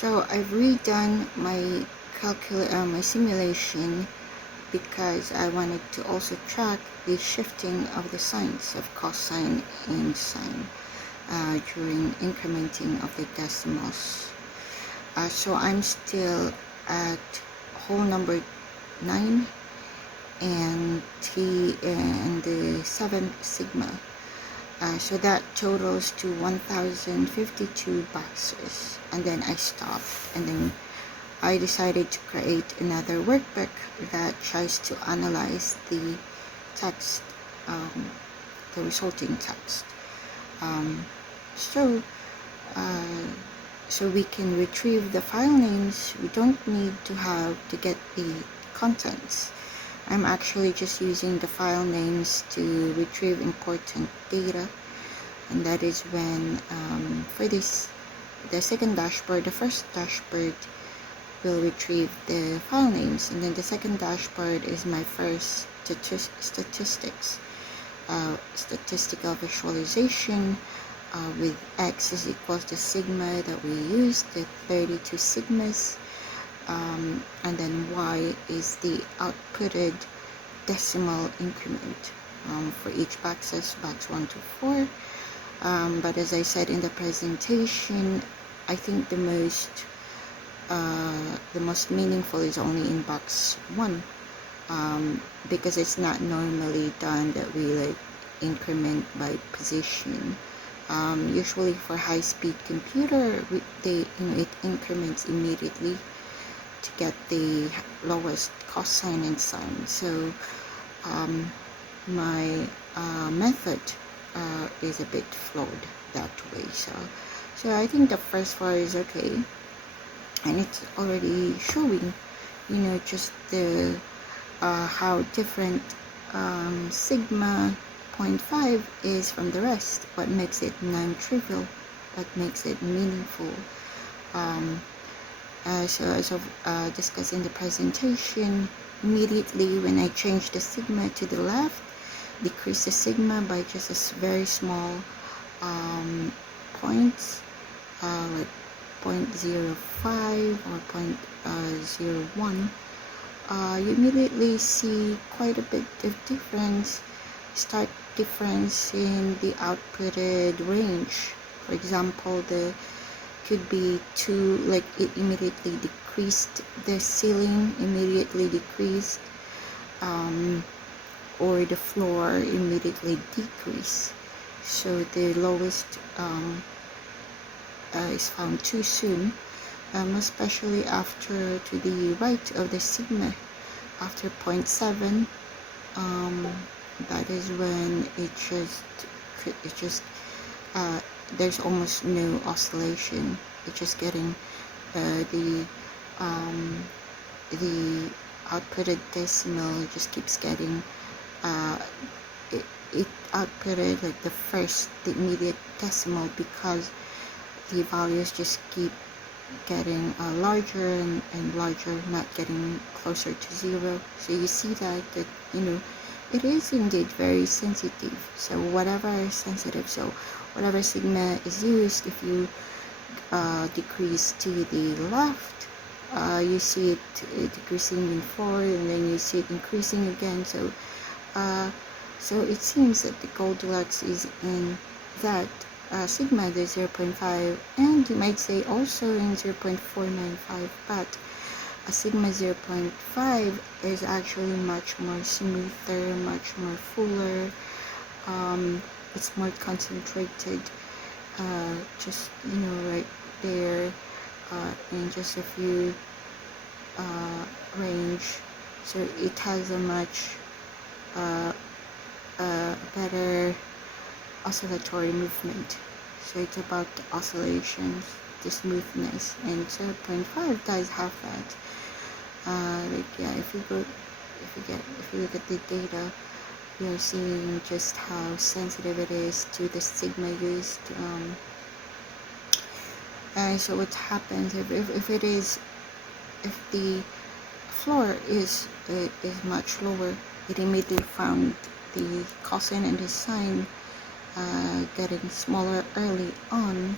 So I've redone my my simulation because I wanted to also track the shifting of the signs of cosine and sine during incrementing of the decimals. So I'm still at whole number 9 and t and the 7th sigma. So that totals to 1052 boxes, and then I stopped, and then I decided to create another workbook that tries to analyze the text, the resulting text. So we can retrieve the file names. We don't need to have to get the contents. I'm actually just using the file names to retrieve important data, and that is when for this, the second dashboard, the first dashboard will retrieve the file names, and then the second dashboard is my first statistical visualization with x is equals to sigma that we used, the 32 sigmas, and then y is the outputted decimal increment for each boxes, box 1 to 4. But as I said in the presentation, I think the most meaningful is only in box 1, because it's not normally done that we like increment by position. Usually for high-speed computer, it increments immediately to get the lowest cosine and sine. So my method is a bit flawed that way. So I think the first one is okay, and it's already showing, just the how different sigma 0.5 is from the rest. What makes it non-trivial, what makes it meaningful. So as of discussed in the presentation, immediately when I change the sigma to the left, decrease the sigma by just a very small points, like 0.05 or 0.01, you immediately see quite a bit of difference, stark difference in the outputted range. For example, could be two, like it immediately decreased, the ceiling immediately decreased, or the floor immediately decreased. So the lowest is found too soon, especially after to the right of the sigma, after 0.7. That is when it just there's almost no oscillation. It's just getting the outputted decimal just keeps getting it outputted like the immediate decimal, because the values just keep getting larger and larger, not getting closer to 0. So you see that it is indeed very sensitive. So whatever is sensitive, so whatever sigma is used, if you decrease to the left, you see it decreasing before, and then you see it increasing again. So it seems that the Goldilocks is in that sigma, the 0.5, and you might say also in 0.495, but a sigma 0.5 is actually much more smoother, much more fuller. It's more concentrated, just right there in just a few range. So it has a much better oscillatory movement. So it's about the oscillations, the smoothness, and 0.5 does have that. If you look at the data, we are seeing just how sensitive it is to the sigma used. So what happens if the floor is much lower, it immediately found the cosine and the sine getting smaller early on,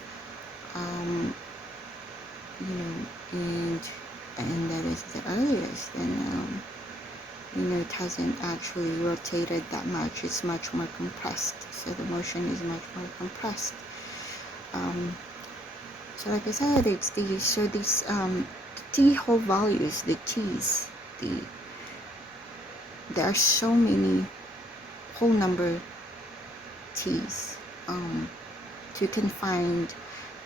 doesn't actually rotated that much. It's much more compressed, so the motion is much more compressed. So like I said, it's these t whole values, the t's, there are so many whole number t's. So you can find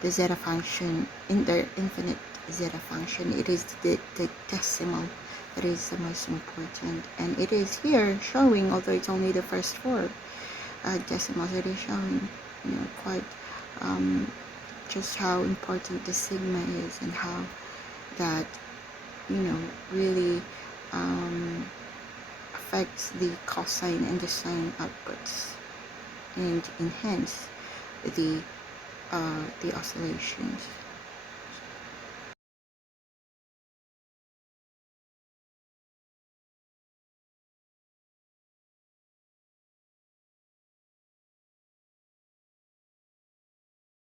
the zeta function in their infinite zeta function. It is the decimal that is the most important, and it is here showing, although it's only the first four decimals, it is showing, quite just how important the sigma is, and how that really affects the cosine and the sine outputs, and enhance the oscillations.